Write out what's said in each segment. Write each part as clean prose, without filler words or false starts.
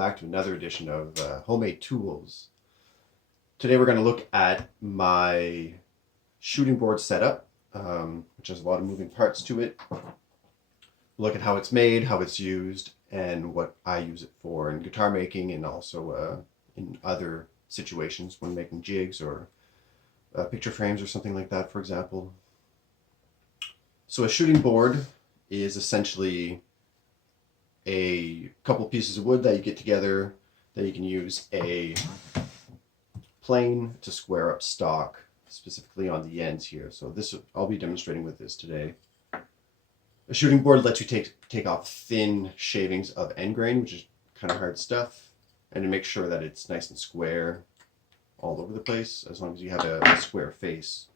back to another edition of Homemade Tools. Today we're going to look at my shooting board setup, which has a lot of moving parts to it. Look at how it's made, how it's used, and what I use it for in guitar making and also in other situations when making jigs or picture frames or something like that, for example. So a shooting board is essentially a couple pieces of wood that you get together that you can use a plane to square up stock, specifically on the ends here. So this I'll be demonstrating with this today. A shooting board lets you take off thin shavings of end grain, which is kind of hard stuff, and to make sure that it's nice and square all over the place, as long as you have a square face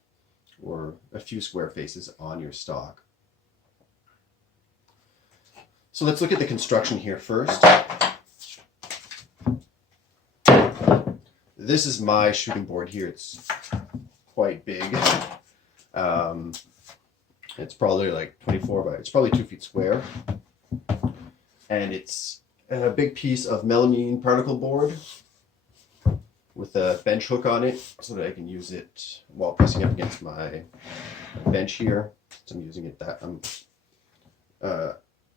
or a few square faces on your stock. So let's look at the construction here first. This is my shooting board here. It's quite big. It's probably like 24 by, it's probably 2 feet square. And it's a big piece of melamine particle board with a bench hook on it so that I can use it while pressing up against my bench here. So I'm using it I'm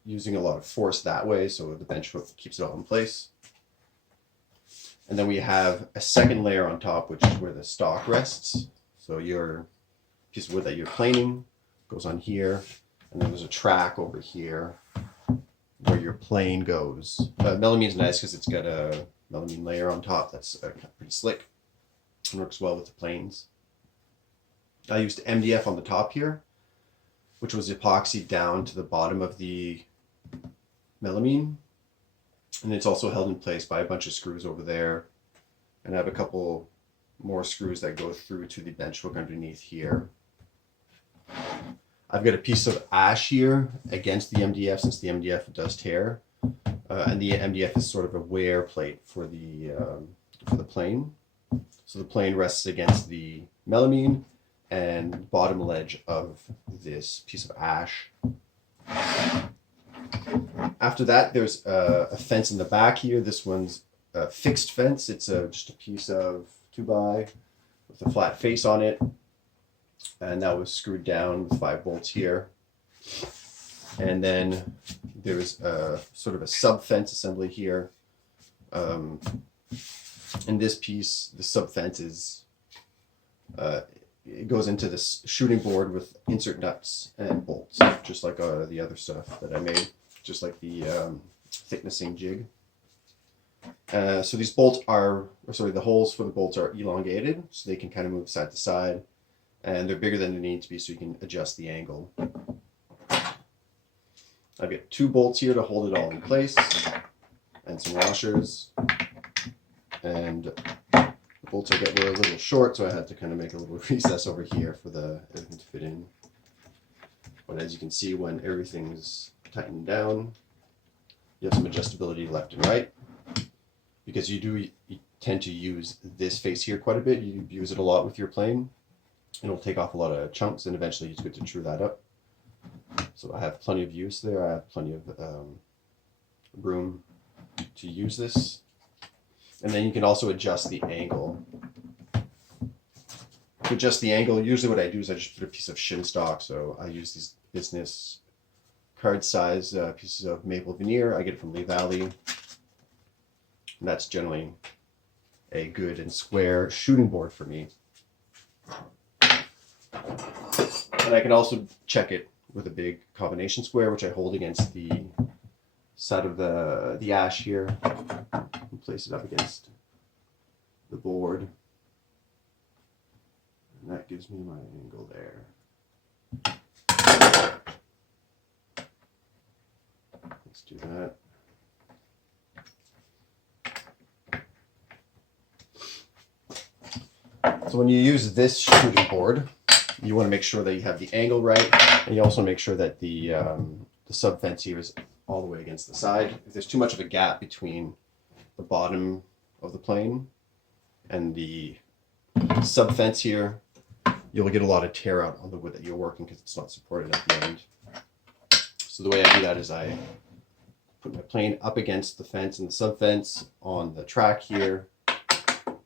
using a lot of force that way, so the bench hook keeps it all in place. And then we have a second layer on top, which is where the stock rests. So your piece of wood that you're planing goes on here, and then there's a track over here where your plane goes. Melamine's nice because it's got a melamine layer on top that's pretty slick and works well with the planes. I used MDF on the top here, which was epoxied down to the bottom of the melamine, and it's also held in place by a bunch of screws over there, and I have a couple more screws that go through to the bench hook underneath here. I've got a piece of ash here against the MDF, since the MDF does tear, and the MDF is sort of a wear plate for the plane. So the plane rests against the melamine and bottom ledge of this piece of ash. After that, there's a fence in the back here. This one's a fixed fence. It's just a piece of 2x with a flat face on it, and that was screwed down with 5 bolts here. And then there's a sort of a sub fence assembly here. In this piece, the sub fence is it goes into this shooting board with insert nuts and bolts, just like the other stuff that I made, just like the thicknessing jig. So these bolts the holes for the bolts are elongated, so they can kind of move side to side, and they're bigger than they need to be, so you can adjust the angle. I've got 2 bolts here to hold it all in place, and some washers, and the bolts were a little short, so I had to kind of make a little recess over here for everything to fit in. But as you can see, when everything's tightened down, you have some adjustability left and right, because you tend to use this face here quite a bit. You use it a lot with your plane, and it'll take off a lot of chunks, and eventually it's good to true that up. So I have plenty of use there. I have plenty of room to use this. And then you can also adjust the angle. To adjust the angle, usually what I do is I just put a piece of shin stock. So I use these business card size pieces of maple veneer. I get it from Lee Valley. And that's generally a good and square shooting board for me. And I can also check it with a big combination square, which I hold against the side of the ash here and place it up against the board. And that gives me my angle there. Let's do that. So when you use this shooting board, you want to make sure that you have the angle right, and you also make sure that the sub fence here is all the way against the side. If there's too much of a gap between the bottom of the plane and the sub fence here, you'll get a lot of tear out on the wood that you're working because it's not supported at the end. So the way I do that is I put my plane up against the fence and the sub fence on the track here,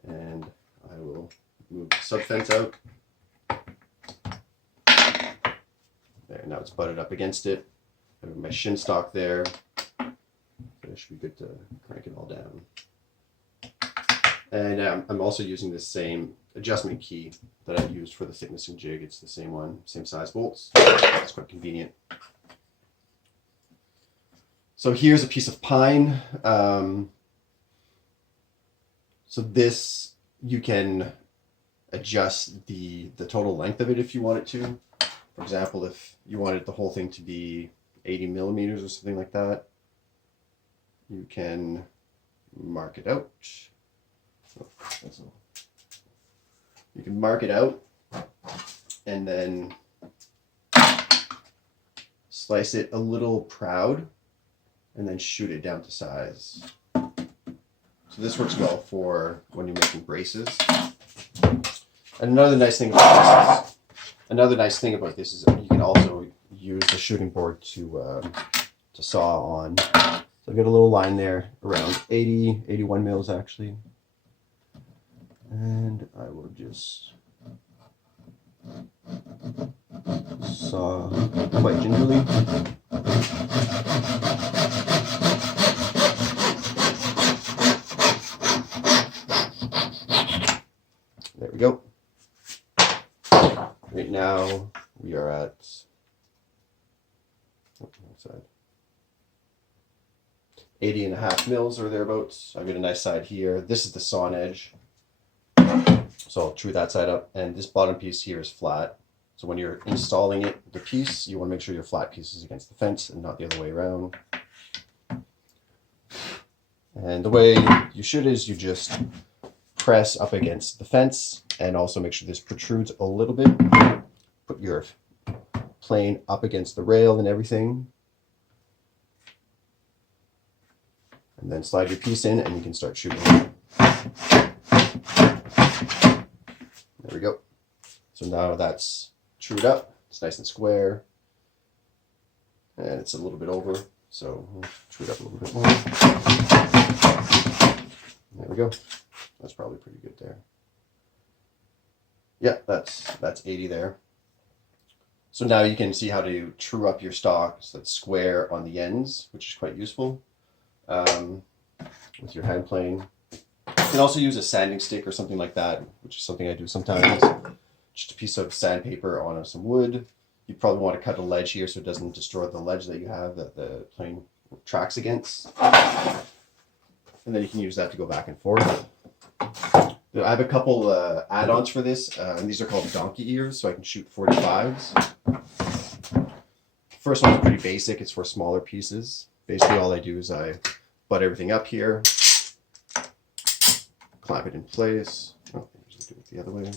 and I will move the sub fence out. There, now it's butted up against it. I have my shin stock there. It should be good to crank it all down. And I'm also using the same adjustment key that I used for the thickness and jig. It's the same one, same size bolts. It's quite convenient. So here's a piece of pine. So this, you can adjust the total length of it if you want it to. For example, if you wanted the whole thing to be 80 millimeters or something like that, you can mark it out. You can mark it out and then slice it a little proud and then shoot it down to size. So this works well for when you're making braces. And another nice thing about this is you can also use the shooting board to saw on. So I've got a little line there around 81 mils actually. And I will just saw quite gingerly. There we go. Right now we are at 80.5 mils or thereabouts. I've got a nice side here. This is the sawn edge. So I'll true that side up, and this bottom piece here is flat. So when you're installing it, the piece, you want to make sure your flat piece is against the fence and not the other way around. And the way you should is you just press up against the fence and also make sure this protrudes a little bit. Put your plane up against the rail and everything. And then slide your piece in and you can start shooting. There we go. So now that's trued up. It's nice and square. And it's a little bit over, so we'll true it up a little bit more. There we go. That's probably pretty good there. Yeah, that's 80 there. So now you can see how to true up your stock so that's square on the ends, which is quite useful with your hand plane. You can also use a sanding stick or something like that, which is something I do sometimes. Just a piece of sandpaper on some wood. You probably want to cut a ledge here so it doesn't destroy the ledge that you have that the plane tracks against. And then you can use that to go back and forth. I have a couple add-ons for this, and these are called donkey ears, so I can shoot 45s. First one's pretty basic. It's for smaller pieces. Basically all I do is I butt everything up here, clamp it in place. Oh, just do it the other way.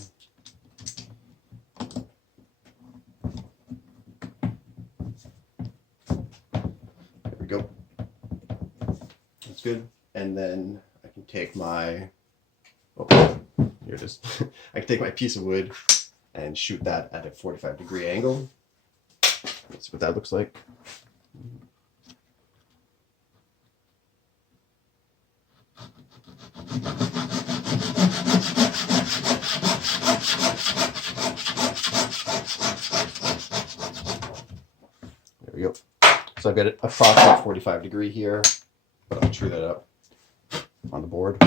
There we go. That's good. And then I can take my, oh, here it is. I can take my piece of wood and shoot that at a 45-degree angle. That's what that looks like. There we go. So I've got it approximately 45-degree here, but I'll true that up on the board.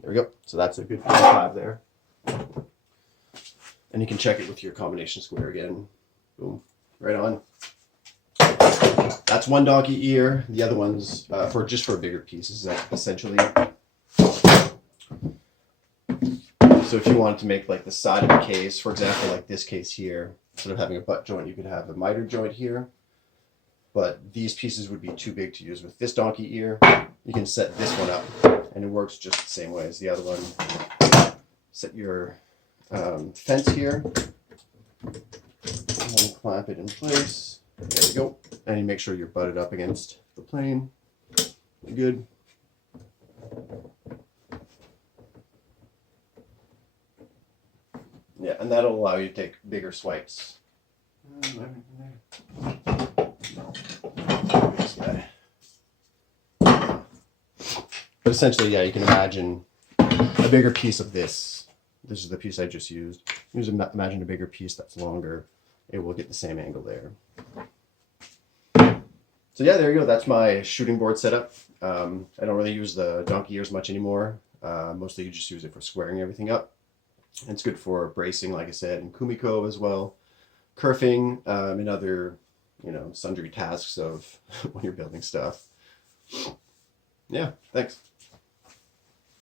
There we go. So that's a good 45 there. And you can check it with your combination square again. Boom, right on. That's one donkey ear. The other one's for bigger pieces, essentially. So if you wanted to make like the side of the case, for example, like this case here, instead of having a butt joint, you could have a miter joint here. But these pieces would be too big to use with this donkey ear. You can set this one up, and it works just the same way as the other one. Set your fence here, and then clamp it in place. There we go. And you make sure you're butted up against the plane. Good. Yeah, and that'll allow you to take bigger swipes. But essentially, yeah, you can imagine a bigger piece of this. This is the piece I just used. Imagine a bigger piece that's longer. It will get the same angle there. So yeah, there you go. That's my shooting board setup. I don't really use the donkey ears much anymore. Mostly you just use it for squaring everything up. And it's good for bracing, like I said, and kumiko as well. Kerfing and other, sundry tasks of when you're building stuff. Yeah, thanks.